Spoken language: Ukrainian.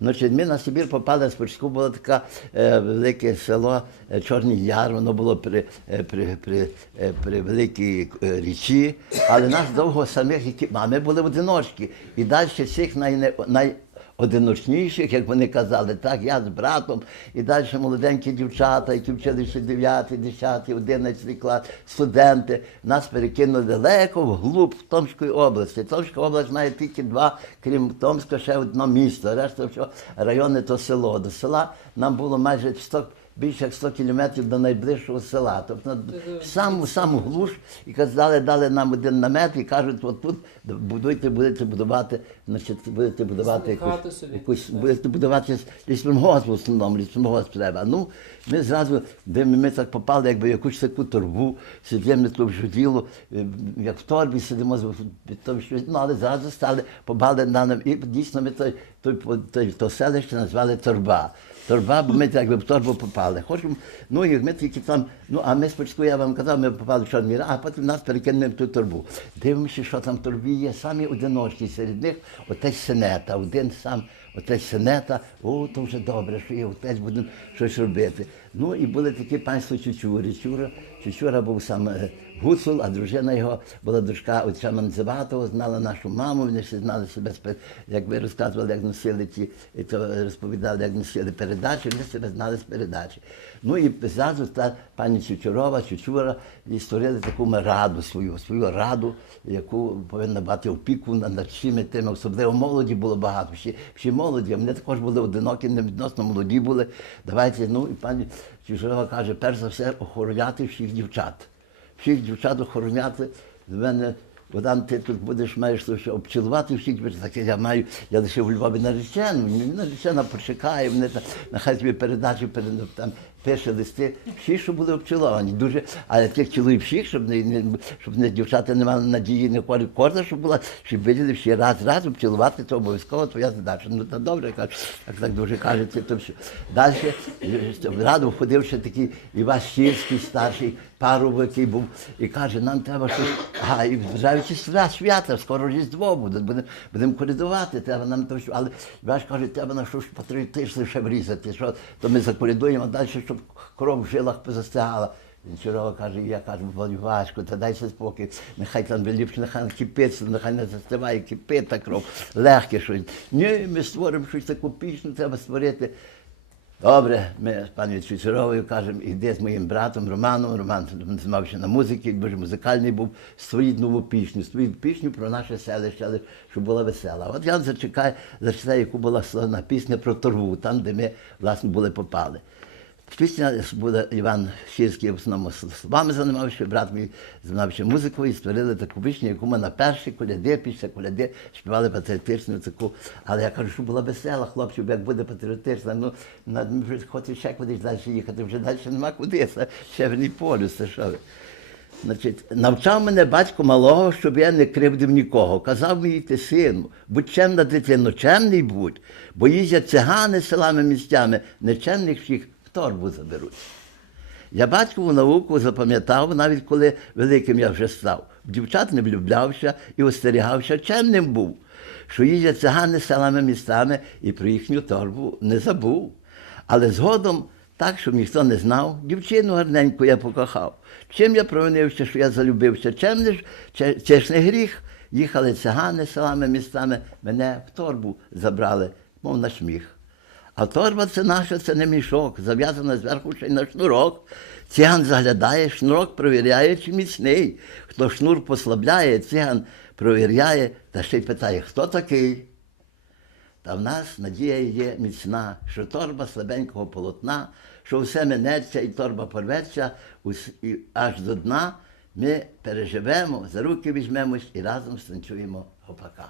Значить, ми на Сибір попали спочатку було таке е, велике село е, Чорний Яр, воно було при, е, при, при, е, при великій річі, але нас довго самих, які, а ми були одиночки. І далі всіх най, най, одиночніших, як вони казали, так, я з братом, і далі молоденькі дівчата, які вчилися 9, 10, 11 клас, студенти, нас перекинули далеко вглуб в Томської області. Томська область має тільки два, крім Томська, ще одне місто, решта всього райони то село. До села нам було майже 100, більше як 100 кілометрів до найближчого села. Тобто в саму саму глуш і казали, дали нам один намет і кажуть, от тут будуйте, будете будувати, значить, будете будувати якусь, якусь будете будувати лісмогосп в основному, лісмогосп треба. Ну, ми зразу, де ми, ми так попали, якби в якусь таку торбу, сидимо то в діло, е, як в торбі сидимо, ну, але зразу стали, побали на нам, і дійсно ми той, той, той, то селище назвали торба. Торба, бо ми так би в торбу попали. Хочемо, ну і ми тільки там, ну а ми спочатку, я вам казав, ми попали в Чорний а потім нас перекинули в ту торбу. Дивимося, що там в торбі є, самі одиночки, серед них отець Синета, один сам отець Синета, о, то вже добре, що є отець, будемо щось робити. Ну і були такі панство Чучури. Чура, Чучура був сам гуцул, а дружина його була дочка отця Манзеватого, знала нашу маму, вони всі знали себе, як ви розказували, як носили ті, то розповідали, як носили передачі, вони себе знали з передачі. Ну і зразу та пані Чучурова, Чучура, і створили таку раду свою, свою раду, яку повинна мати опіку над всіми тими, особливо молоді було багато. Всі, всі молоді, а вони також були одинокі, не відносно молоді були. Давайте, ну і пані Чучурова каже, перш за все охороняти всіх дівчат. Всіх дівчат охороняти. З мене Богдан, ти тут будеш, маєш то, що обцілувати всіх, так я маю, я лише в Львові наречену, мені наречена почекає, мене там, нехай тобі передачі перед, там, пише листи, всі, що були обціловані. Дуже, але тих цілуй всіх, щоб не, щоб не, дівчата не мали надії, не кожна, кожна, щоб була, щоб виділи всі раз, раз обцілувати, це обов'язково твоя задача. Ну, то добре, кажу, так, так дуже кажете, то все. Далі в раду входив ще такий Іван Щирський, старший парубок, який був, і каже, нам треба щось, а, і вважаючи свя- свята, скоро Різдво буде, будемо будемо колядувати, треба нам то, що, але Іваш каже, треба на щось патріотичне ще врізати, що, то ми заколядуємо, а далі, щоб кров в жилах позастигала. Він Чурова каже, я кажу, «Володь, Васько, та дайся спокій, нехай там ліпше, нехай не кипить, нехай не застиває, кипить та кров, легке щось. Ні, ми створимо щось таку пісню, треба створити. Добре, ми з пані Чучеровою кажемо, іди з моїм братом Романом. Роман займався на музиці, дуже музикальний був, створіть нову пісню, створіть пісню про наше селище, але щоб була весела. От я зачекаю, зачитаю, яку була славна пісня про торгу, там, де ми, власне, були попали. Пісня буде Іван Щирський в основному словами займався, брат мій займався музикою і створили таку пісню, яку ми на перші коляди, після коляди співали патріотичну таку. Але я кажу, що була весела, хлопців, як буде патріотична, ну, ну, ще кудись далі їхати, вже далі нема куди, це Северний полюс, це що ви. Значить, навчав мене батько малого, щоб я не кривдив нікого. Казав мені ти сину, будь чемна дитино, чемний будь, бо їздять цигани селами місцями, нечемних всіх торбу заберуть. Я батькову науку запам'ятав, навіть коли великим я вже став. Дівчат не влюблявся і остерігався, чемним був, що їздять цигани селами містами і про їхню торбу не забув. Але згодом, так, щоб ніхто не знав, дівчину гарненьку я покохав. Чим я провинився, що я залюбився? Чим не ж це, гріх? Їхали цигани селами містами, мене в торбу забрали, мов на сміх. А торба це наша, це не мішок, зав'язана зверху ще й на шнурок. Циган заглядає, шнурок провіряє, чи міцний. Хто шнур послабляє, циган провіряє та ще й питає, хто такий? Та в нас надія є міцна, що торба слабенького полотна, що все минеться і торба порветься, аж до дна ми переживемо, за руки візьмемось і разом станцюємо гопака.